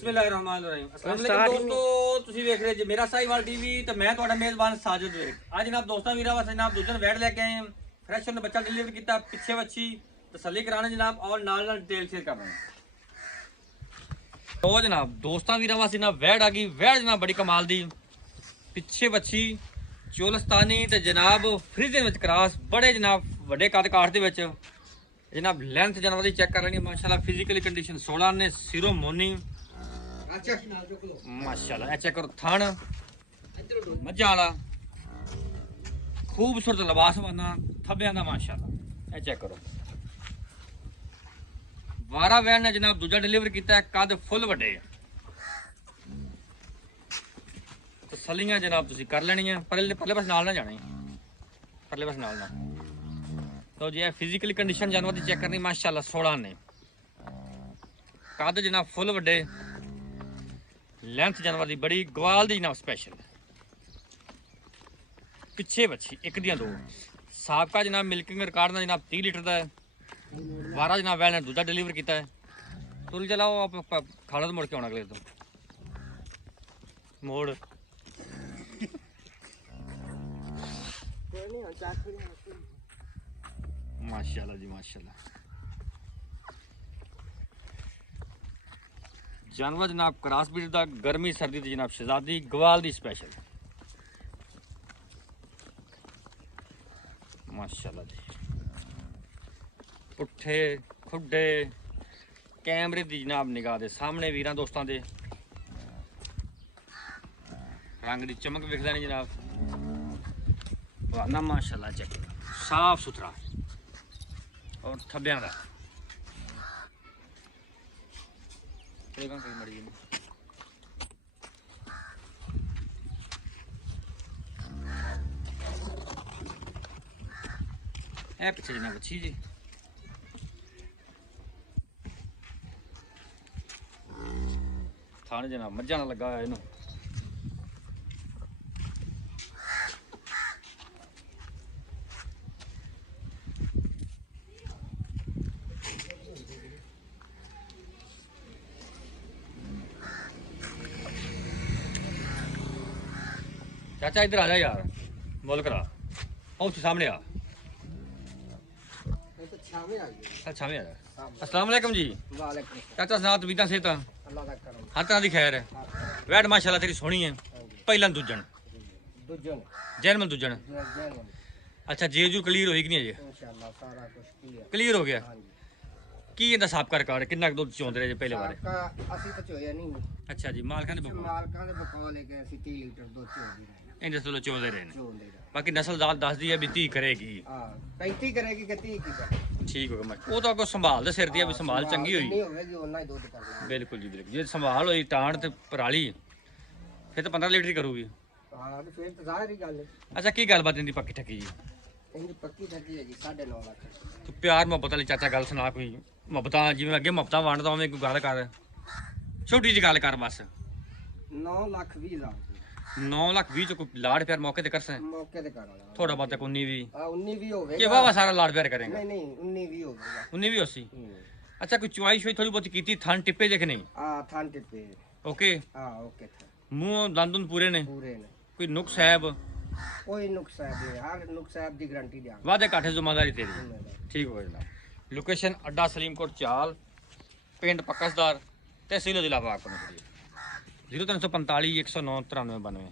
ਬਿਸਮਿਲ੍ਲਾਹਿਰਰਹਿਮਾਨਿਰਰਹੀਮ। अस्सलाम वालेकुम दोस्तों, ਤੁਸੀਂ ਵੇਖ ਰਹੇ ਜੀ ਮੇਰਾ ਸਾਈਵਾਲ ਟੀਵੀ ਤੇ ਮੈਂ ਤੁਹਾਡਾ ਮੇਜ਼ਬਾਨ ਸਾਜਿਦ ਵੇਖ। ਅੱਜ ਜਨਾਬ ਦੋਸਤਾਂ ਵੀਰਾਂ ਵਾਸਤੇ ਜਨਾਬ ਦੂਜਨ ਵੈਟ ਲੈ ਕੇ ਆਏ ਹਾਂ। ਫਰੈਸ਼ ਉਹਨੇ ਬੱਚਾ ਡਿਲੀਵਰ ਕੀਤਾ ਪਿੱਛੇ ਵੱਛੀ ਤਸੱਲੀ ਕਰਾਣਾ ਜਨਾਬ ਔਰ ਨਾਲ ਡਿਟੇਲ ਸ਼ੇਅਰ ਕਰਨਾ। ਤੋ ਜਨਾਬ ਦੋਸਤਾਂ ਵੀਰਾਂ ਵਾਸਤੇ ਜਨਾਬ ਵੈਟ ਆ ਗਈ। ਵੈਟ ਜਨਾਬ ਬੜੀ ਕਮਾਲ ਦੀ ਪਿੱਛੇ ਵੱਛੀ ਚੋਲਸਤਾਨੀ ਤੇ ਜਨਾਬ ਫ੍ਰਿਜ ਦੇ ਵਿੱਚ ਕਰਾਸ ਬੜੇ ਜਨਾਬ ਵੱਡੇ ਕੱਦ ਕਾਠ ਦੇ ਵਿੱਚ ਜਨਾਬ ਲੈਂਥ ਜਨਾਬ ਦੀ ਚੈੱਕ ਕਰ ਲੈਣੀ ਮਾਸ਼ਾਅੱਲਾ। ਫਿਜ਼ੀਕਲੀ ਕੰਡੀਸ਼ਨ 16 ਨੇ ਸਿਰੋਂ ਮੋਨੀ ਮਾਸ਼ਾਅੱਲਾ। ਇਹ ਚੈੱਕ ਕਰੋ ਥਣ ਮੱਝਾਂ ਵਾਲਾ ਖੂਬਸੂਰਤ ਲਿਬਾਸ ਵਾਲਾ ਥੱਬਿਆਂ ਦਾ ਮਾਸ਼ਾਅੱਲਾ। ਇਹ ਚੈੱਕ ਕਰੋ ਵਾਰਾ ਵੈਨ ਨੇ ਜਨਾਬ ਦੂਜਾ ਡਿਲੀਵਰ ਕੀਤਾ ਹੈ। ਕੱਦ ਫੁੱਲ ਵੱਡੇ ਤਸੱਲੀਆਂ ਜਨਾਬ ਤੁਸੀਂ ਕਰ ਲੈਣੀਆਂ। ਪਰਲੇ ਪਾਸੇ ਨਾਲ ਨਾ ਜਾਣਾ, ਪਰਲੇ ਪਾਸੇ ਨਾਲ ਨਾ। ਤੋ ਜੀ ਇਹ ਫਿਜ਼ੀਕਲੀ ਕੰਡੀਸ਼ਨ ਜਾਨਵਰ ਦੀ ਚੈੱਕ ਕਰਨੀ ਮਾਸ਼ਾਅੱਲਾ। 16 ਨੇ ਕੱਦ ਜਨਾਬ ਫੁੱਲ ਵੱਡੇ ਲੈਂਥ ਜਾਨਵਰ ਦੀ ਬੜੀ ਗਵਾਲ ਦੀ ਜਨਾਬ ਸਪੈਸ਼ਲ ਪਿੱਛੇ ਬੱਚੀ ਇੱਕ ਦੀਆਂ ਦੋ ਸਾਬਕਾ ਜਨਾਬ ਮਿਲਕਿੰਗ ਰਿਕਾਰਡ ਦਾ ਜਨਾਬ 30 ਲੀਟਰ ਦਾ ਹੈ। ਵਾਰਾ ਜਨਾਬ ਵੈਲ ਨੇ ਦੂਜਾ ਡਿਲੀਵਰ ਕੀਤਾ ਹੈ। ਤੁਰ ਚਲਾਓ ਆਪ ਖਾਣਾ ਤੋਂ ਮੁੜ ਕੇ ਆਉਣਾ ਅਗਲੇ ਤੋਂ ਮੋੜ ਮਾਸ਼ਾਅੱਲਾ ਜੀ ਮਾਸ਼ਾਅੱਲਾ। जानवर जनाब क्रॉस ब्रीड का गर्मी सर्दी की जनाब शहजादी गवाल दी स्पेशल माशाल्लाह जी। पुट्ठे खुडे कैमरे की जनाब निगाह दे सामने वीरां दोस्तों के रंग की चमक वेख लेनी जनाब वाना माशाल्लाह। चेक साफ सुथरा और थब्बियां का पिछे जना बच्ची जी थाने जना मझा ना लगा हुआ इनू। चाचा इधर आ जा यार, बोल करा उसके सामने आ। अच्छा में आ जा। अस्सलाम वालेकुम जी। चाचा सुना तबीयत सेहत हर तरह की खैर है। वैट माशाल्लाह तेरी सोहनी है। पहला दूजन जैनमल दूजन अच्छा जेजू क्लीयर होई कि नहीं अजे? क्लीयर हो गया। की ਇਹਦਾ ਸਾਬਕਾ ਰਿਕਾਰਡ ਕਿੰਨਾ ਕੁ ਦੁੱਧ ਚੋਂਦੇ ਰਹੇ ਪਹਿਲੇ ਵਾਰੇ? ਅਸੀਂ ਤਾਂ ਚੋਇਆ ਨਹੀਂ। ਅੱਛਾ ਜੀ ਮਾਲਕਾਂ ਦੇ ਬਕਾਲ ਲੈ ਕੇ ਅਸੀਂ 30 ਲੀਟਰ ਦੁੱਧ ਚੋਂਦੇ ਰਹੇ। ਇਹਦੇ ਤੋਂ ਚੋਂਦੇ ਰਹੇ ਨੇ। ਚੋਂਦੇ ਰਹੇ। ਬਾਕੀ ਨਸਲ ਦਾਲ ਦੱਸਦੀ ਹੈ ਵੀ 30 ਕਰੇਗੀ। ਹਾਂ 35 ਕਰੇਗੀ ਕਿ 30 ਕੀ ਕਰੇ। ਠੀਕ ਹੋ ਗਿਆ। ਉਹ ਤਾਂ ਅੱਗੋਂ ਸੰਭਾਲ ਦੇ ਸਿਰ ਦੀ ਆ ਵੀ ਸੰਭਾਲ ਚੰਗੀ ਹੋਈ। ਨਹੀਂ ਹੋਵੇਗੀ ਉਹਨਾਂ ਹੀ ਦੁੱਧ ਕਰਨਾ। ਬਿਲਕੁਲ ਜੀ ਬਿਲਕੁਲ। ਜੇ ਸੰਭਾਲ ਹੋਈ ਟਾਂਡ ਤੇ ਪਰਾਲੀ ਫਿਰ ਤਾਂ 15 ਲੀਟਰ ਹੀ ਕਰੂਗੀ। ਹਾਂ ਤੇ ਫਿਰ ਤਾਂ ਜ਼ਾਹਿਰ ਹੀ ਗੱਲ ਹੈ। ਅੱਛਾ ਕੀ ਗੱਲਬਾਤ ਇਹਦੀ ਪੱਕੀ ਠੱਕੀ ਜੀ? ਇਹਦੀ ਪੱਕੀ ਠੱਗੀ ਹੈ ਜੀ 9.5 ਲੱਖ। ਤੂੰ ਪਿਆਰ ਮੁਹੱਬਤ ਵਾਲੀ ਚਾਚਾ ਗੱਲ ਸੁਣਾ ਕੋਈ। ਮੁਹੱਬਤਾਂ ਜਿਵੇਂ ਅੱਗੇ ਮੁਹੱਬਤਾਂ ਵੰਡਦਾ ਉਵੇਂ ਕੋਈ ਗੱਲ ਕਰ। ਛੋਟੀ ਜਿਹੀ ਗੱਲ ਕਰ ਬਸ। 9,20,000 9 ਲੱਖ 20 ਚ ਕੋਈ ਲਾੜ ਪਿਆਰ ਮੌਕੇ ਤੇ ਕਰਸਾਂ? ਮੌਕੇ ਤੇ ਕਰਾਂਗਾ। ਥੋੜਾ ਬਹੁਤਾ 19 20 19-20 ਹੋਵੇਗਾ ਕਿ ਵਾਵਾ ਸਾਰਾ ਲਾੜ ਪਿਆਰ ਕਰੇਗਾ? ਨਹੀਂ ਨਹੀਂ 19-20 ਹੋਵੇਗਾ। 19 20 80। ਅੱਛਾ ਕੋਈ ਚੁਆਈ ਸ਼ੋਈ ਥੋੜੀ ਬਹੁਤੀ ਕੀਤੀ ਥਣ ਟਿੱਪੇ ਜੇ ਕਿ ਨਹੀਂ? ਥਾਂ ਟਿੱਪੇ ਓਕੇ। ਓਕੇ ਮੂੰਹ ਦੰਦ ਪੂਰੇ ਨੇ? ਪੂਰੇ ਨੇ। ਕੋਈ ਨੁਕਸ ਸਾਹਿਬ? ਕੋਈ ਨੁਕਸ ਹੈ ਨਹੀਂ। ਹਰ ਨੁਕਸ ਸਾਹਿਬ ਦੀ ਗਾਰੰਟੀ ਦਿਆਂਗੇ। ਵਾਦੇ ਕਾਠੇ ਜ਼ਿੰਮੇਵਾਰੀ ਤੇਰੀ। ਠੀਕ ਹੋ ਗਿਆ ਜਨਾਬ। ਲੋਕੇਸ਼ਨ ਅੱਡਾ ਸਲੀਮਕੋਟ ਚਾਲ ਪਿੰਡ ਪੱਕਸਦਾਰ ਤਹਿਸੀਲ ਜ਼ਿਲ੍ਹਾ ਪਾਕ 0345 109 93 92।